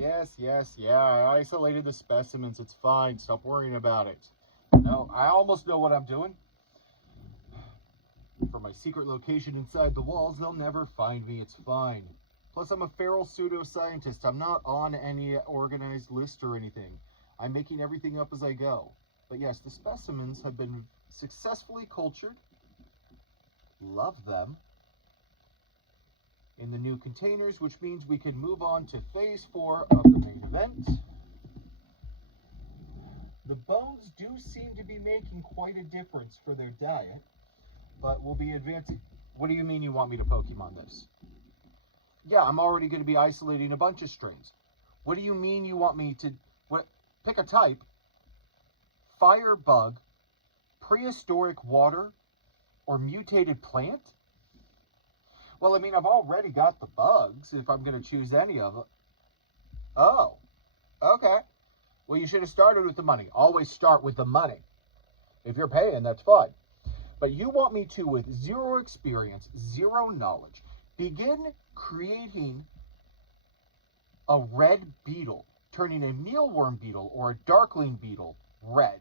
Yeah, I isolated the specimens. It's fine. Stop worrying about it. No, I almost know what I'm doing. For my secret location inside the walls, they'll never find me. It's fine. Plus, I'm a feral pseudoscientist. I'm not on any organized list or anything. I'm making everything up as I go. But yes, the specimens have been successfully cultured. Love them. In the new containers, which means we can move on to phase 4 of the main event. The bones do seem to be making quite a difference for their diet, but we'll be advancing. What do you mean you want me to Pokemon this? Yeah, I'm already going to be isolating a bunch of strains. What do you mean you want me to... What? Pick a type. Fire bug, prehistoric water, or mutated plant? Well, I mean, I've already got the bugs, if I'm going to choose any of them. Oh, okay. Well, you should have started with the money. Always start with the money. If you're paying, that's fine. But you want me to, with zero experience, zero knowledge, begin creating a red beetle, turning a mealworm beetle or a darkling beetle red.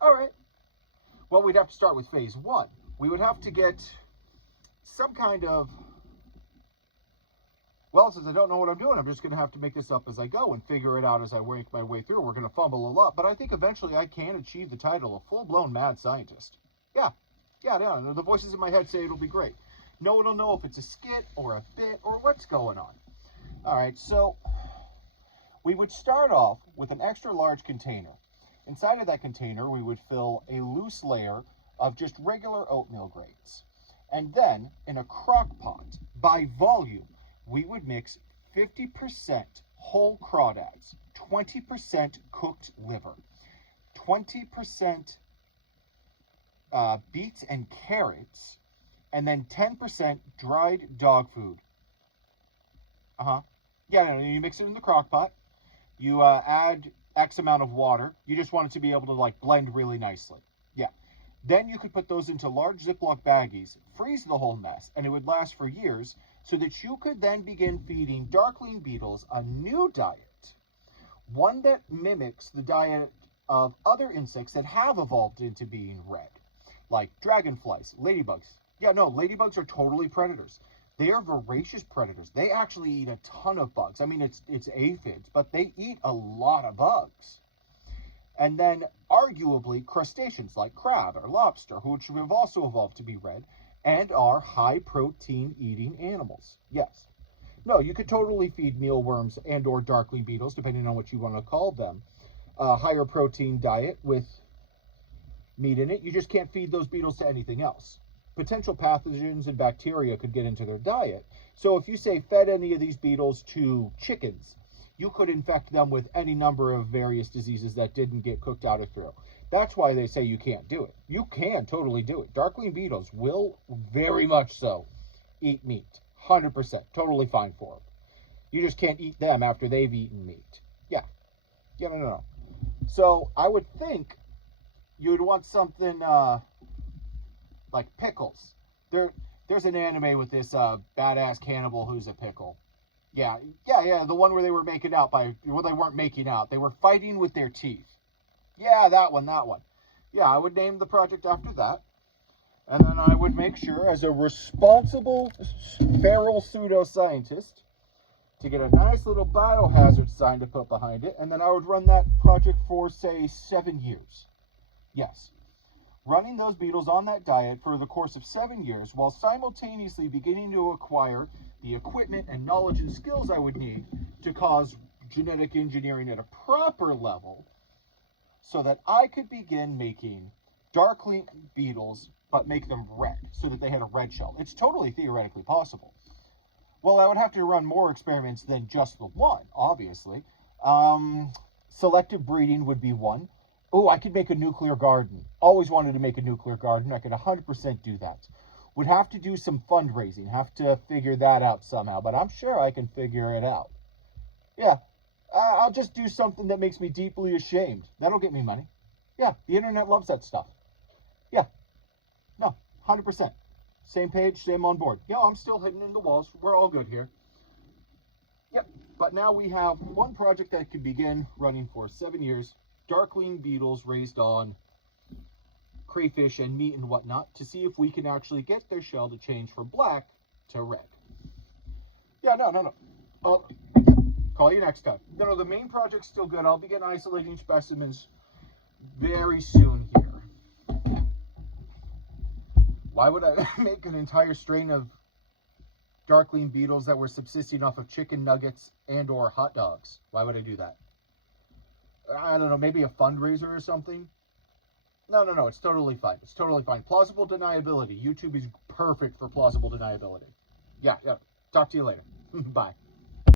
All right. Well, we'd have to start with phase 1. We would have to get some kind of... Well, since I don't know what I'm doing, I'm just going to have to make this up as I go and figure it out as I work my way through. We're going to fumble a lot, but I think eventually I can achieve the title of full-blown mad scientist. Yeah. The voices in my head say it'll be great. No one will know if it's a skit or a bit or what's going on. All right, so we would start off with an extra large container. Inside of that container, we would fill a loose layer of just regular oatmeal grains. And then, in a crock pot, by volume, we would mix 50% whole crawdads, 20% cooked liver, 20% beets and carrots, and then 10% dried dog food. Yeah, you mix it in the crock pot. You add X amount of water. You just want it to be able to like blend really nicely. Yeah. Then you could put those into large Ziploc baggies, freeze the whole mess, and it would last for years so that you could then begin feeding darkling beetles a new diet. One that mimics the diet of other insects that have evolved into being red, like dragonflies, ladybugs. Yeah, no, ladybugs are totally predators. They are voracious predators. They actually eat a ton of bugs. I mean, it's aphids, but they eat a lot of bugs. And then, arguably, crustaceans like crab or lobster, which have also evolved to be red, and are high-protein eating animals. Yes. No, you could totally feed mealworms and or darkling beetles, depending on what you want to call them, a higher protein diet with meat in it. You just can't feed those beetles to anything else. Potential pathogens and bacteria could get into their diet. So if you say fed any of these beetles to chickens, you could infect them with any number of various diseases that didn't get cooked out or through. That's why they say you can't do it. You can totally do it. Darkling beetles will very much so eat meat. 100%. Totally fine for them. You just can't eat them after they've eaten meat. Yeah. No. So I would think you'd want something like pickles. There's an anime with this badass cannibal who's a pickle. Yeah, the one where they were making out well, they weren't making out. They were fighting with their teeth. Yeah, that one. Yeah, I would name the project after that. And then I would make sure, as a responsible feral pseudoscientist, to get a nice little biohazard sign to put behind it. And then I would run that project for, say, 7 years. Yes. Running those beetles on that diet for the course of 7 years, while simultaneously beginning to acquire the equipment and knowledge and skills I would need to cause genetic engineering at a proper level, so that I could begin making darkling beetles, but make them red, so that they had a red shell. It's totally theoretically possible. Well, I would have to run more experiments than just the one, obviously. Selective breeding would be one. Oh, I could make a nuclear garden. Always wanted to make a nuclear garden. I could 100% do that. Would have to do some fundraising. Have to figure that out somehow. But I'm sure I can figure it out. Yeah. I'll just do something that makes me deeply ashamed. That'll get me money. Yeah. The internet loves that stuff. Yeah. No. 100%. Same page, same on board. Yeah, I'm still hidden in the walls. We're all good here. Yep, but now we have one project that could begin running for 7 years. Darkling beetles raised on crayfish and meat and whatnot to see if we can actually get their shell to change from black to red. Yeah, no. I'll call you next time. No, the main project's still good. I'll begin isolating specimens very soon here. Why would I make an entire strain of darkling beetles that were subsisting off of chicken nuggets and or hot dogs? Why would I do that? I don't know, maybe a fundraiser or something? No, it's totally fine. It's totally fine. Plausible deniability. YouTube is perfect for plausible deniability. Yeah. Talk to you later. Bye.